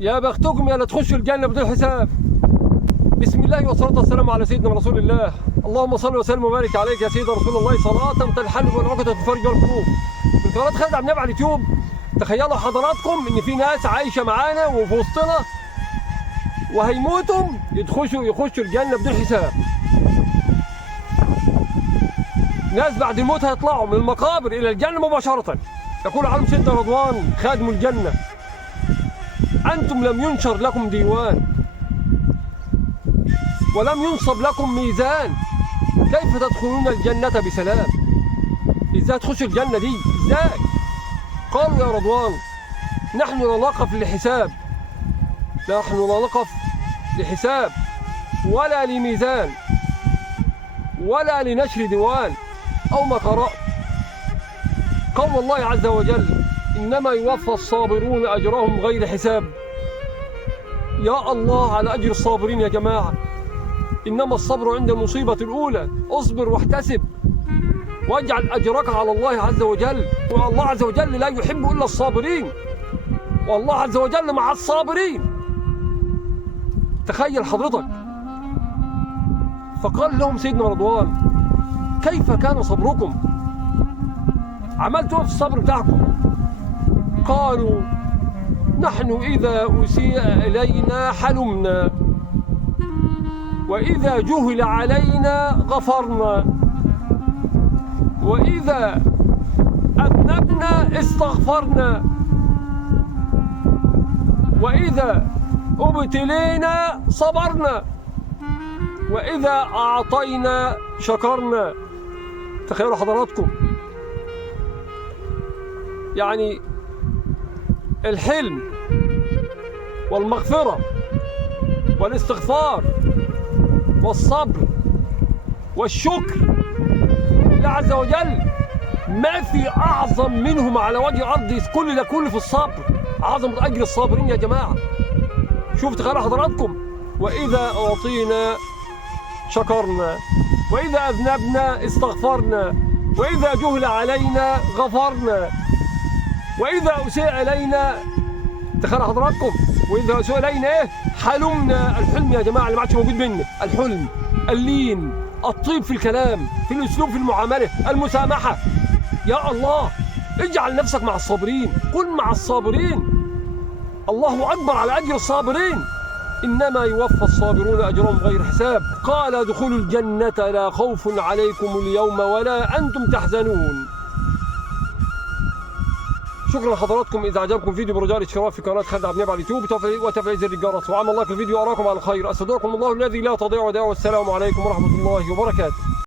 يا بختكم يا اللي تخشوا الجنة بدون حساب. بسم الله والصلاة والسلام على سيدنا رسول الله. اللهم صل وسلم وبارك عليك يا سيدنا رسول الله صلاة تنحل والعقدة تنفرج والقلوب. من قناة خالد عبد النبي على اليوتيوب. تخيلوا حضراتكم إن في ناس عايشة معانا وفي وسطنا وهيموتوا يخشوا الجنة بدون حساب. ناس بعد الموت هيطلعوا من المقابر إلى الجنة مباشرة. يقول عنهم سيدنا رضوان خادم الجنة: أنتم لم ينشر لكم ديوان ولم ينصب لكم ميزان، كيف تدخلون الجنة بسلام؟ إزاي تخشوا الجنة دي؟ إزاي؟ قالوا يا رضوان: نحن لا نقف لحساب، نحن لا نقف لحساب ولا لميزان ولا لنشر ديوان أو ما قرأت. قول الله عز وجل: إنما يوفى الصابرون أجرهم غير حساب. يا الله على أجر الصابرين يا جماعة. إنما الصبر عند المصيبة الأولى. اصبر واحتسب واجعل أجرك على الله عز وجل، والله عز وجل لا يحب إلا الصابرين، والله عز وجل مع الصابرين. تخيل حضرتك. فقال لهم سيدنا رضوان: كيف كان صبركم؟ عملتوا ايه في الصبر بتاعكم؟ قالوا: نحن إذا أسيء إلينا حلمنا، وإذا جهل علينا غفرنا، وإذا أذنبنا استغفرنا، وإذا ابتلينا صبرنا، وإذا أعطينا شكرنا. تخيلوا حضراتكم، يعني الحلم والمغفرة والاستغفار والصبر والشكر لله عز وجل ما في أعظم منهم على وجه الأرض. كل ده كله في الصبر. أعظم أجر الصابرين يا جماعة. شوف تخيلوا حضراتكم: وإذا أعطينا شكرنا، وإذا أذنبنا استغفرنا، وإذا جهل علينا غفرنا، وإذا أسيء إلينا. تخيلوا حضراتكم: وإذا أسيء إلينا إيه؟ حلمنا. الحلم يا جماعة اللي ما عادش موجود منه. الحلم، اللين، الطيب في الكلام، في الأسلوب، في المعاملة، المسامحة. يا الله اجعل نفسك مع الصابرين، كن مع الصابرين. الله أكبر على أجر الصابرين. إنما يوفى الصابرون أجرهم غير حساب. قال: ادخلوا الجنة لا خوف عليكم اليوم ولا أنتم تحزنون. شكرا لحضراتكم. إذا عجبكم الفيديو برجاء الاشتراك في قناة خالد عبد النبي على اليوتيوب وتفعيل زر الجرس وعمل لايك الفيديو. أراكم على خير. أستودعكم الله الذي لا تضيع ودائعه. والسلام عليكم ورحمة الله وبركاته.